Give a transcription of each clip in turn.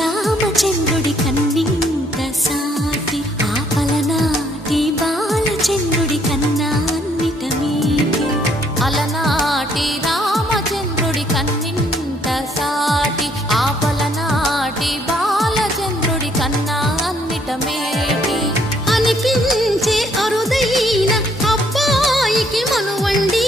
రామచంద్రుడి కన్నింత సాటి ఆపలనాటి బాలచంద్రుడి కన్నా అన్నిట మీటి అలనాటి రామచంద్రుడి కన్నింత సాటి ఆపలనాటి బాలచంద్రుడి కన్నా అన్నిట మేటి అనిపించే అరుదైన అబ్బాయికి మనువండి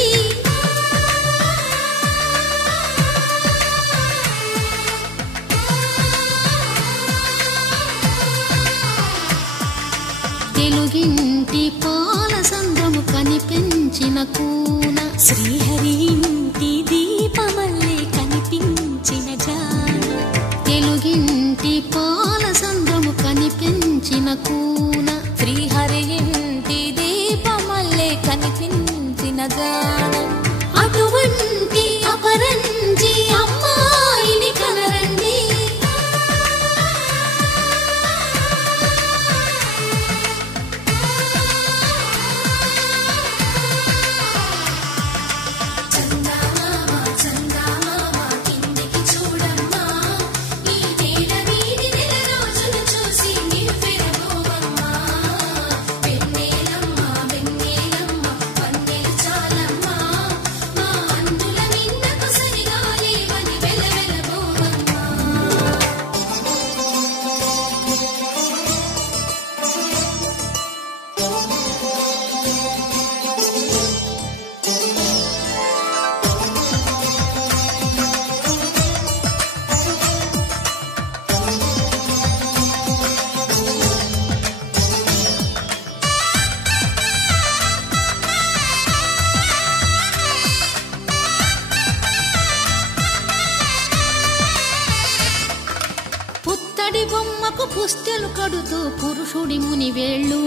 తెలుగింటి పాల సంద్రము కనిపించిన కూన శ్రీహరి ఇంటి దీపమల్లే కనిపించిన జాన తెలుగింటి పాల సంద్రము కనిపించిన కూన శ్రీహరి ఇంటి దీపమల్లే కనిపించిన జాన అటువంటి అపరంజి అమ్మాయిని కనరండి పుత్తడి బొమ్మకు పుస్తెలు కడుతూ పురుషుడి ముని వేళ్ళు